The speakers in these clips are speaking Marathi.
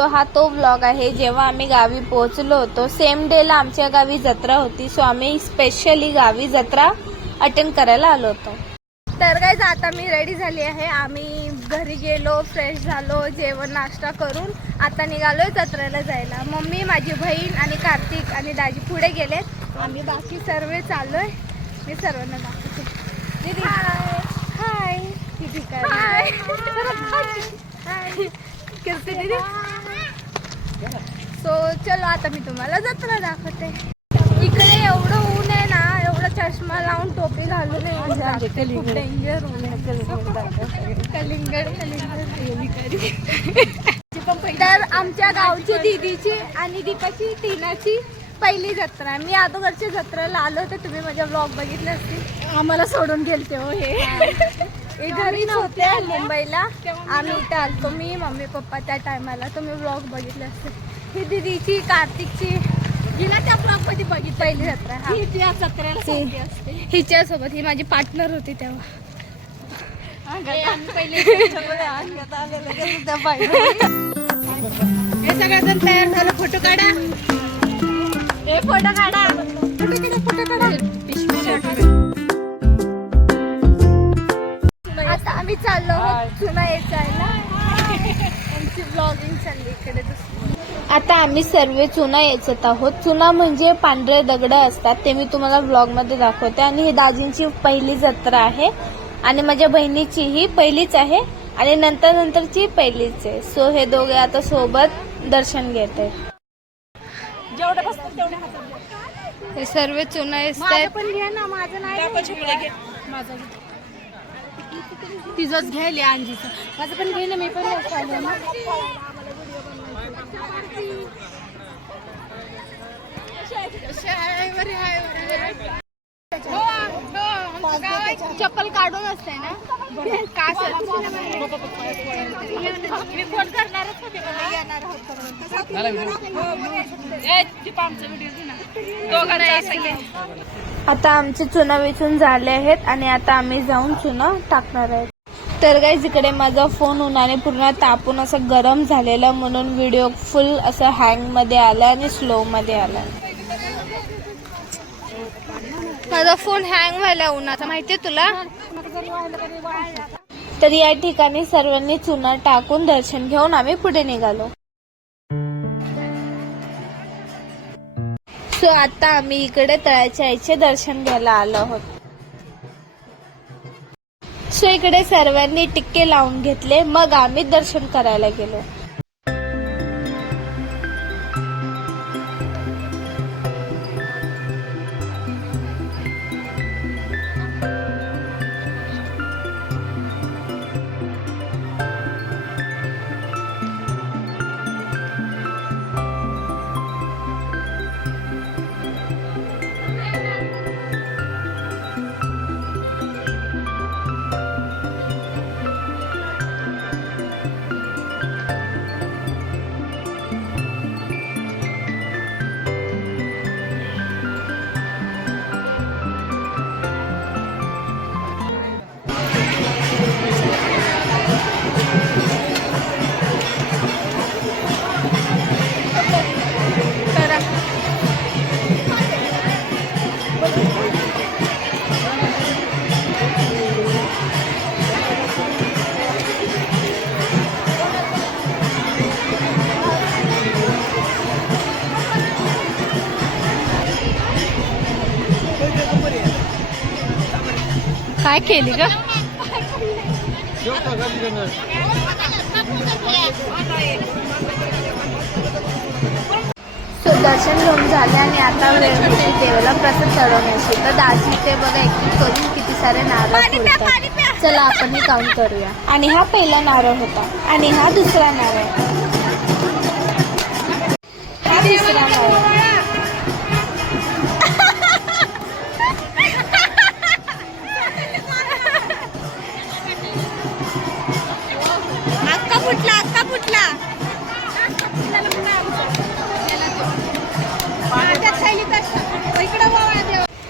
सो हा तो व्लॉग आहे जेव्हा आम्ही गावी पोहोचलो होतो. सेम डेला आमच्या गावी जत्रा होती. सो आम्ही स्पेशली गावी जत्रा अटेंड करायला आलो होतो. तर गाईज आता मी रेडी झाली आहे. आम्ही घरी गेलो, फ्रेश झालो, जेवण नाश्ता करून आता निघालोय जत्रेला जायला. मम्मी, माझी बहीण आणि कार्तिक आणि दाजी पुढे गेलेत. आम्ही बाकी सर्व चाललोय. मी सर्वांना दाखवते. दीदी हाय. दीदी हाय. कीर्ती दीदी. सो चलो आता मी तुम्हाला जत्रा दाखवते. इकडे एवढं ऊन आहे ना, एवढा चष्मा लावून टोपी घालून खूप डेंजर ऊन आहे. कलिंगड. तर आमच्या गावची दीदीची आणि दीपाची टीनाची पहिली जत्रा. मी अगोदरच्या जत्रेला आलो होते, तुम्ही माझ्या ब्लॉग बघितले असतील. आम्हाला सोडून गेलते हो हे घरीच होते मुंबईला. आम्ही इथे आलतो, मी मम्मी पप्पा त्या टायमाला. तुम्ही ब्लॉग बघितले असतील. ही दीदीची, कार्तिकची त्या ब्लॉग मध्ये बघितली पहिली जत्रा. हिच्या सोबत ही माझी पार्टनर होती तेव्हा. हे सगळेजण तयार झालं. फोटो काढा. फोटो काढा. आता आम्ही चाललो चुना यायला. आमची ब्लॉगिंग चालली इकडे. आता आम्ही सर्व चुना यायचत आहोत. चुना म्हणजे पांढरे दगड असतात, ते मी तुम्हाला व्लॉग मध्ये दाखवते. आणि ही दाजींची पहिली जत्रा आहे आणि माझ्या बहिणीची ही पहिलीच आहे आणि नंतरची पहिलीच आहे. सो हे दोघे आता सोबत दर्शन घेत आहेत. हे सर्व चुना असतात. पण घ्या ना, माझं नाही. तिचंच घ्यायला अंजीचं. माझं पण घे ना, मी पण चप्पल काढून असते ना. आता आमचे चुना वेचून झाले आहेत आणि आता आम्ही जाऊन चुना टाकणार आहेत. तर गाईज इकडे माझा फोन उन्हाने पूर्ण तापून असं गरम झालेला, म्हणून व्हिडिओ फुल असं हँग मध्ये आला आणि स्लो मध्ये आला. माझा फोन हँग व्हायला उन्हाचा, माहितीये तुला. तर या ठिकाणी सर्वांनी चुना टाकून दर्शन घेऊन आम्ही पुढे निघालो. सो आता आम्ही इकडे तळ्याच्या आईचे दर्शन घ्यायला आलो आहोत. सो इकडे सर्वांनी टिक्के लावून घेतले, मग आम्ही दर्शन करायला गेलो. काय केली का. सो दर्शन घेऊन झाले आणि आता वेळ होती देवाला प्रसाद चढवण्याची. तर दाजी ते बघा एक करून किती सारे नारळ फोडतात. चला आपण हे काउंट करूया. आणि हा पहिला नारळ होता आणि हा दुसरा नारळ, हा तिसरा नारळ.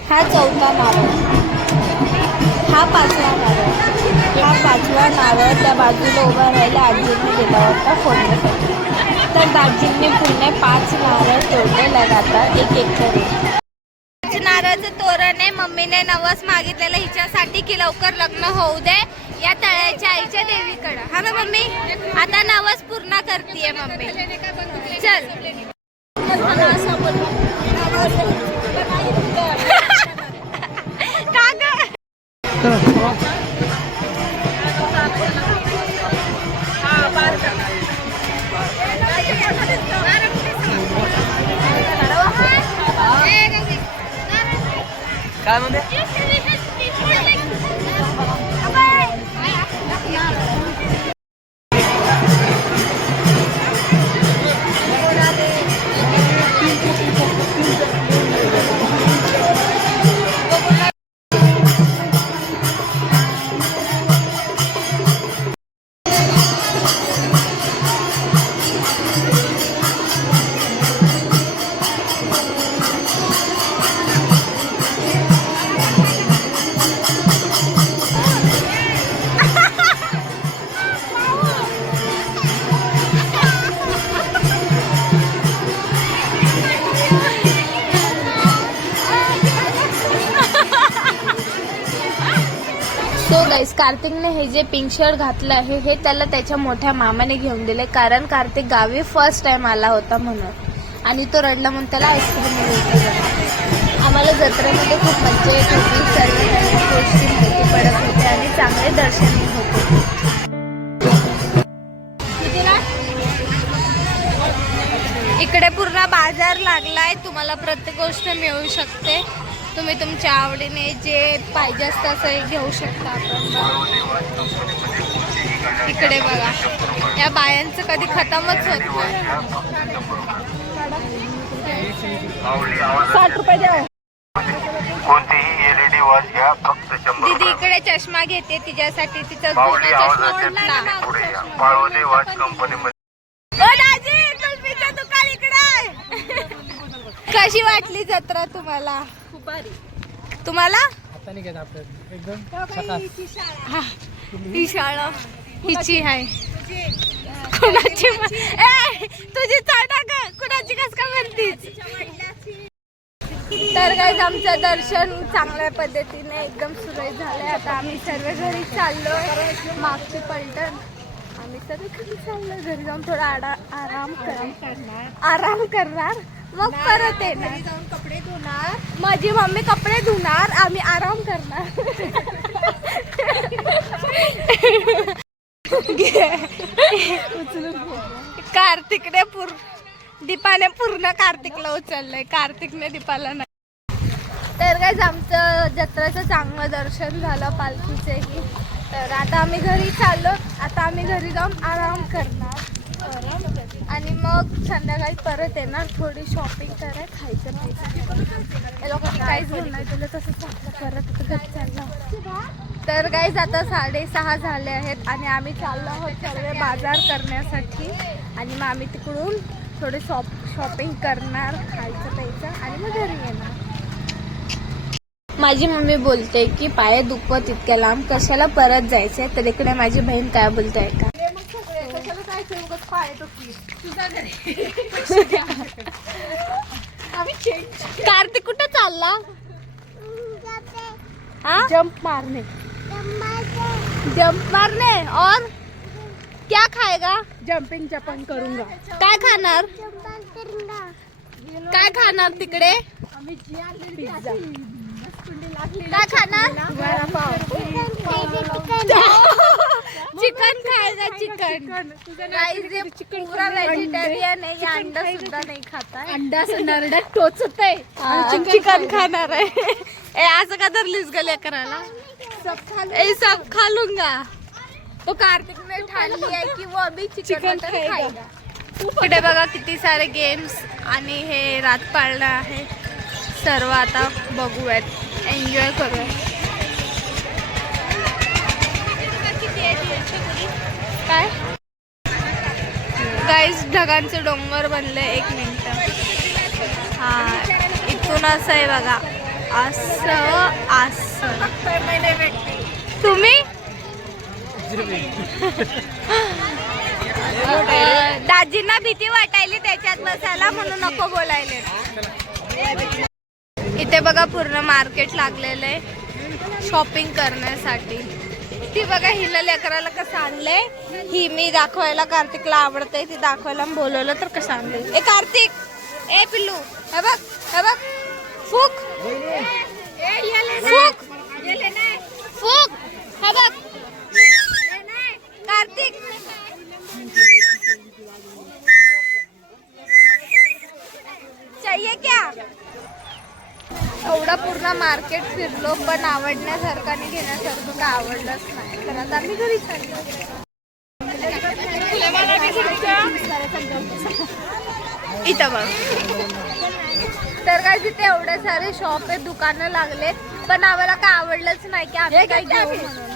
हा चौथा नारळ, हा पाचवा नारळ. हा पाचवा नारळ त्या बाजूला उभा राहिला आजीने दिला होता फोडण्यासाठी. तर दाजींनी पुन्हा 5 नारळ तोडले लगातार एक करून. नारळाचं तोरण आहे. मम्मीने नवस मागितलेलं हिच्यासाठी की लवकर लग्न होऊ दे या तळ्याच्या आईच्या देवीकडं. हा ना मम्मी, आता नवस पूर्ण करतीये मम्मी. चल काय म्हणते? सो गाईस, कार्तिकने हे जे पिंक शर्ट घातलं आहे हे त्याला त्याच्या मोठ्या मामाने घेऊन दिले, कारण कार्तिक गावी फर्स्ट टाइम आला होता म्हणून. आणि तो रडला म्हणून त्याला आईस्क्रीम मिळते. आम्हाला जत्रेमध्ये खूप मजा येत होती. सर्व गोष्टी माहिती पडत होत्या आणि चांगले दर्शन होते. इकडे पूर्ण बाजार लागलाय. तुम्हाला प्रत्येक गोष्ट मिळू शकते. तुम्ही तुमच्या आवडीने जे पाहिजे असतं असं घेऊ शकता. आपण इकडे बघा, या बायांचं कधी खतमच होत नाही. 60 रुपये द्या. कोणतीही एलईडी वॉच घ्या, फक्त 100. दीदी इकडे चष्मा घेते तिच्यासाठी. तिचा जुना चष्मा फुटला. पाळवदे वॉच कंपनीमध्ये. कशी वाटली जत्रा तुम्हाला? खूप भारी. तुम्हाला? ही शाळा हिची आहे. कुणाची? तुझी चाटा का? कुणाची कस का म्हणतीस? तर काय, आमचं दर्शन चांगल्या पद्धतीने एकदम सुरळीत झालंय. आता आम्ही सर्व घरी चाललोय. मागची पलटण आम्ही सर्व घरी चाललोय. घरी जाऊन थोडा आराम करणार, मग परत येणार. जाऊन कपडे धुणार. माझी मम्मी कपडे धुणार, आम्ही आराम करणार. कार्तिकने दीपाने पूर्ण कार्तिकला उचललंय, कार्तिकने दीपाला नाही. तर काय, आमचं जत्रेचं चांगलं दर्शन झालं पालखीचंही. तर आता आम्ही घरी चाललो. आता आम्ही घरी जाऊन आराम करणार आणि मग संध्याकाळी परत येणार. थोडी शॉपिंग कराय, खायचं प्यायचं. लोकांनी काहीच घेऊन नाही दिलं, तसंच परत घरी चाललो. तर गाईज आता 6:30 झाले आहेत आणि आम्ही चाललो आहोत सर्व बाजार करण्यासाठी. आणि मग आम्ही तिकडून थोडे शॉपिंग करणार, खायचं प्यायचं आणि मग घरी येणार. माझी मम्मी बोलते की पाय दुखत इतक्या लांब कशाला परत जायचंय. तर इकडे माझी बहीण काय बोलते का, कार्तिक कुठे चालला? जंप मारने और क्या खाएगा? जंपिंग जपन करूंगा. काय खाणार? काय खाणार तिकडे? काय खाणार? चिकन खाएगा. चिकन पूरा वेजिटेरियन है, या अंडा सुद्धा नहीं खाता. अंडा से नरडक टोचत आहे. चिकन खाणार आहे. ए असं का धरलीस गल्या करायला? सब खा लूंगा. तो कार्तिक ने ठान लिया है की वो अभी चिकन खाएगा. इकडे बघा किती सारे गेम्स आणि हे रात पाळणं आहे. सर्व आता बघूयात, एन्जॉय करूयात. काय गाईस, ढगांचे डोंगर बनले. 1 मिनिट. हा, इथून असं आहे बघा, असं तुम्ही दाजी आजींना भीती वाटायली त्याच्यात बसायला म्हणून नको बोलायले. इथे बघा पूर्ण मार्केट लागलेलं आहे शॉपिंग करण्यासाठी. ती बघा हिला लेकराला कसं आणलंय. ही मी दाखवायला कार्तिकला आवडतंय ती दाखवायला बोलवलं तर कसं आणलंय. ए कार्तिक ए पिल्लू हे बघ फूक फूक फूक हे बघ कार्तिक. चाहिए क्या? एवढा पूर्ण मार्केट फिरलो पण आवडण्यासारखं आणि घेण्यासारखं काय आवडलंच नाही. तर आता आम्ही घरी चाललो. इथं बघ तर काय तिथे एवढे सारे शॉप आहेत दुकानं लागले पण आम्हाला काय आवडलंच नाही की आम्ही काय घेऊ म्हणून.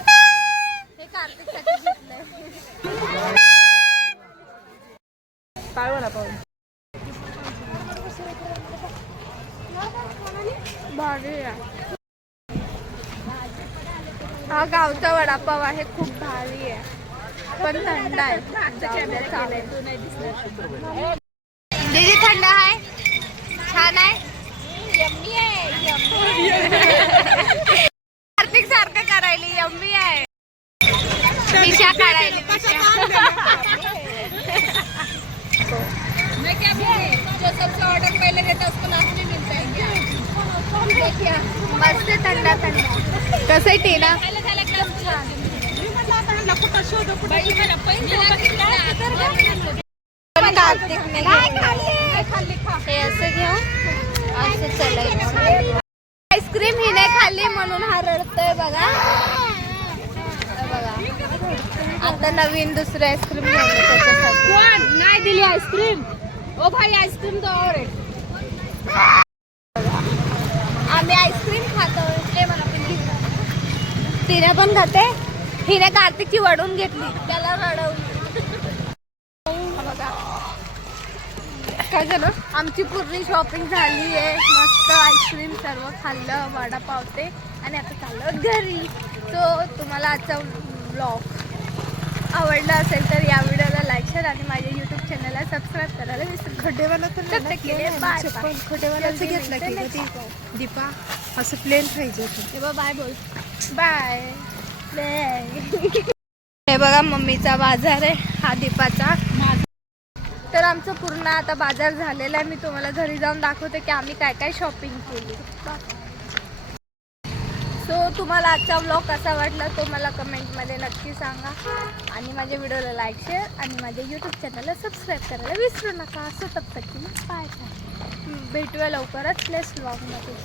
हे कार्तिकसाठी घेतलंय. भारी आहे. हा गावचा वडापाव आहे खूप भारी आहे पण थंड आहे. दीदी थंड आहे छान आहे. कार्तिक सारखं करायली यम्मी आहे. दिशा काढायली मैं क्या बोलूं जो सबसे ऑर्डर पहले देता उसको लास्ट में मिलता है क्या. मस्त थंडा कसं आहे टीना. कार्तिकने हे असं घेऊ असं चालायचं. आईस्क्रीम ही नाही खाल्ली म्हणून हा रडतोय बघा. आता नवीन दुसरी आईस्क्रीम घेऊन नाही दिली आईस्क्रीम. ओ भाई आईस्क्रीम दो और आम्ही आईस्क्रीम खातोय. तिने पण खाते. हिने कार्तिकची वडून घेतली त्याला रडवली. बघा काय झालं. आमची पूर्ण शॉपिंग झाली आहे. मस्त आईस्क्रीम सर्व खाल्लं वडापाव ते आणि आता चाललं घरी. सो तुम्हाला आजचा व्लॉग आवडला असेल तर या व्हिडिओला लाईक शेअर आणि माझ्या यूट्यूब चॅनलला सबस्क्राईब करायला विसरू. खोटेवालाचं घेतलं की दीपा असं प्लेन पाहिजे होतं. बाय बोल बाय. हे बघा मम्मीचा बाजार आहे हा दीपाचा. तर आमचं पूर्ण आता बाजार झालेला आहे. मी तुम्हाला घरी जाऊन दाखवते की आम्ही काय काय शॉपिंग केली. सो तुम्हाला आजचा व्लॉग कसा वाटला तो मला कमेंटमध्ये नक्की सांगा आणि माझ्या व्हिडिओला लाईक शेअर आणि माझ्या यूट्यूब चॅनलला सबस्क्राईब करायला विसरू नका. असं तब तक की बाय. भेटूया लवकरच नेक्स्ट व्लॉगमध्ये.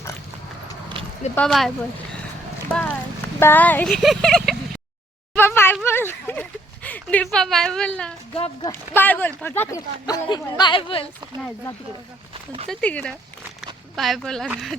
दीपा बाय बोल. Bye bye. दीपा बाय बोल. दीपा बाय बोल ना. बाय बोल. बाय बोल. तिकडं बाय बोला.